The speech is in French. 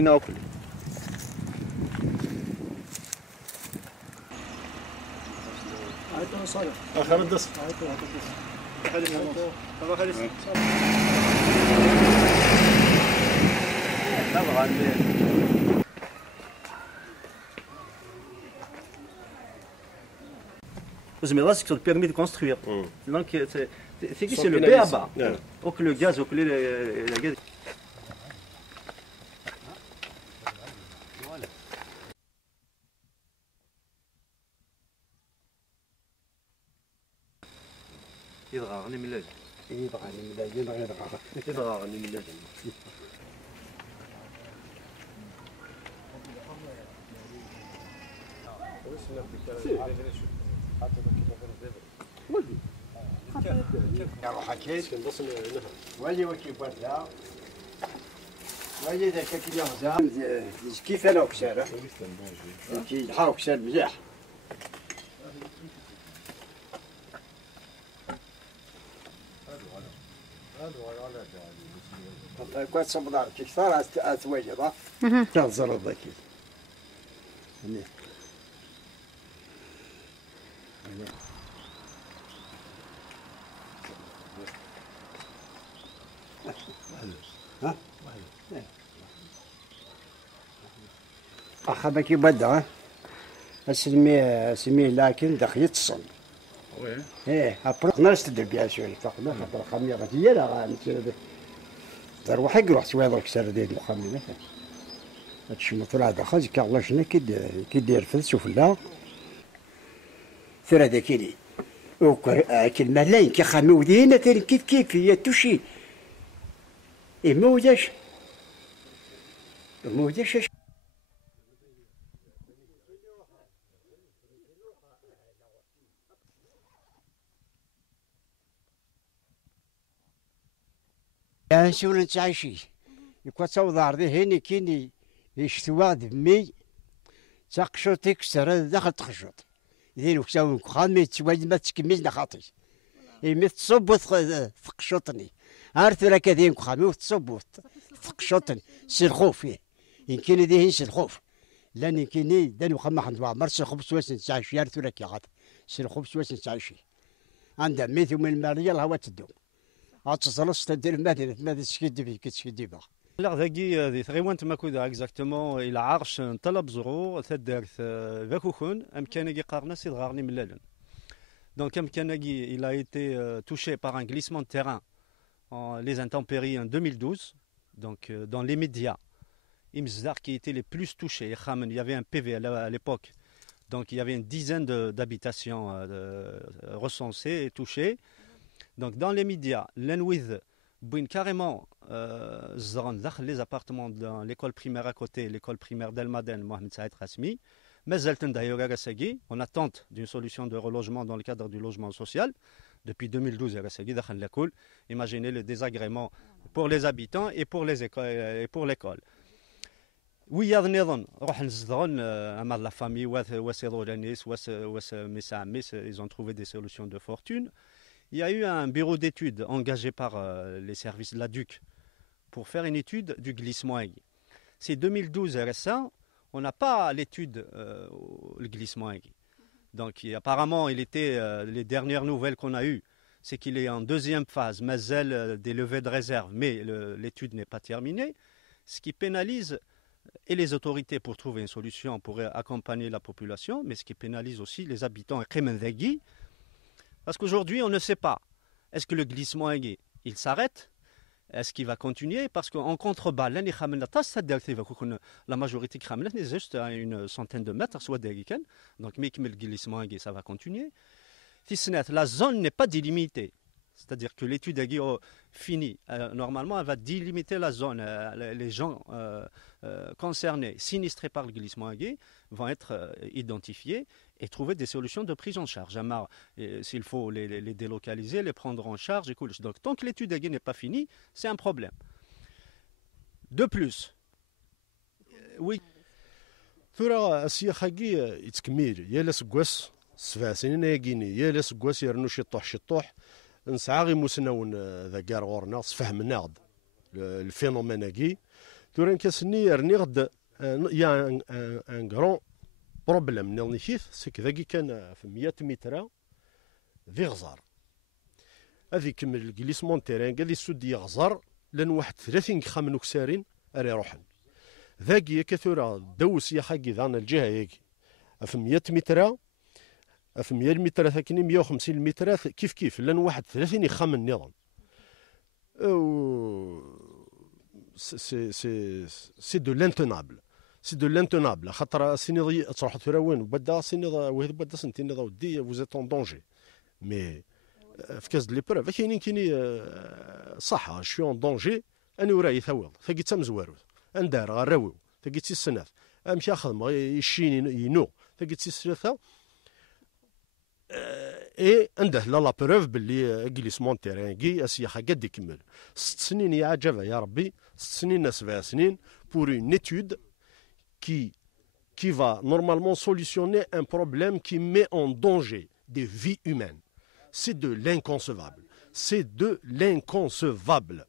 ناكل آخر الدس Mais là, c'est le permis de construire. Donc, c'est qui c'est le BABA. Donc, le gaz, donc, le gaz. يضغطني من اللجنة. يضغطني من اللجنة غير يضغطني من اللجنة. روح حكيت ولي وكيف ولا ولي ذاك كي يغزى كيف انا وكسر كي حاو كسر مليح كنت صبر كثار اتوجد تنظر ذاك ها اخا كي بدا اسمي لكن دخل يتصل وي ايه ابرا ناس تدير بها شويه فقنا خاطر الخميره ديالها غنمشي تروح يروح شويه درك سر ديال الخميره هادشي مثلا دخل كاع شنو كيدير فلس وفلا ثرى ذاكيني كلمه لا كيخامي ودينا كيف هي توشي موجش شو نتعايشي يكون تصور ذي هيني كيني يشتوا دمي تقشط يكسر داخل تخشط ذي وكساو خامي تواجد ما تكمل نخاطي يمي تصب تقشطني عارف لك هذين خامي وتصب تقشطني سي الخوف فيه يمكن ذي سي الخوف لان يمكن دانو خما حنوا مرس الخبز واش نتعايش يعرف لك يا غاد سي الخبز واش نتعايشي عندها ميثو من الماليه الهوا تدو أتصلت تدير ماذا تشكي كتشكي با لا ذاكي ثغيوانت ماكودا اكزاكتومون الى عرش طلب زرو تدارت ذاكوخون امكانكي قارنا سي غارني ملالن دونك امكانكي il a été touché par un glissement de terrain en les intempéries en 2012 donc dans les médias Imzdar qui était les plus touchés il y avait un PV à l'époque donc il y avait une dizaine d'habitations recensées et touchées. Donc dans les médias, l'Enwith bouine carrément les appartements dans l'école primaire à côté, l'école primaire d'Elmaden, Mohamed Saïd Rasmi. Mais on attente d'une solution de relogement dans le cadre du logement social. Depuis 2012, imaginez le désagrément pour les habitants et pour les écoles et pour l'école. Oui, il y a la famille, ils ont trouvé des solutions de fortune. Il y a eu un bureau d'études engagé par les services de la DUC pour faire une étude du glissement aigu. C'est 2012 RSA, on n'a pas l'étude le glissement aigu. Donc apparemment, les dernières nouvelles qu'on a eues, c'est qu'il est en deuxième phase, mazel des levées de réserve, mais l'étude n'est pas terminée, ce qui pénalise et les autorités pour trouver une solution pour accompagner la population, mais ce qui pénalise aussi les habitants et Khemendegui. Parce qu'aujourd'hui, on ne sait pas. Est-ce que le glissement aigu, il s'arrête? Est-ce qu'il va continuer? Parce qu'en contrebas, la majorité est juste à une centaine de mètres, soit d'Eriken. Donc, mais le glissement aigu, ça va continuer. La zone n'est pas délimitée. C'est-à-dire que l'étude aigu finie. Normalement, elle va délimiter la zone. Les gens concernés, sinistrés par le glissement aigu, vont être identifiés et trouver des solutions de prise en charge. S'il faut les délocaliser, les prendre en charge. Donc, tant que l'étude aigu n'est pas finie, c'est un problème. De plus, oui. ثورة السياخاكي يتكمل يا لا سكواس 7 سنين ياكيني يا لا سكواس يرنو شطوح نسعى غي موسناون ذا كار غورنا فهمنا الفينومين كي توران كاسني رني غد يا ان غران بروبليم نيل نيكيث سي كذاكي كان في 100 متر ذي غزار هذي كمل الجليسمون تيران قال السود يغزر لان واحد 30 خامن وكسارين اري روحن ذاكي كثورة دوس يا حقي ذانا الجهه هيك في 100 متر في 100 متر ثاكني 150 متر كيف لان واحد 30 يخمن النظام سي دو لانتونابل سي دو لانتونابل خاطر سيني تروح ثورا وين وبدا سيني وهذا بدا سنتين ودي فوزيت اون دونجي مي في كاز لي بروف كاينين صح شو اون دونجي اني وراي ثوض ثقي تمزوارو اندار غراوي ثقي تي السناف امشي اخذ يشيني ينو ثقي تي الثلاثه اي عنده لا بروف باللي جليسمون تيران كي اسياخا قد يكمل 6 سنين يا عجبه يا ربي 6 سنين 7 سنين pour une étude qui va normalement solutionner un problème qui met en danger des vies humaines. C'est de l'inconcevable. C'est de l'inconcevable.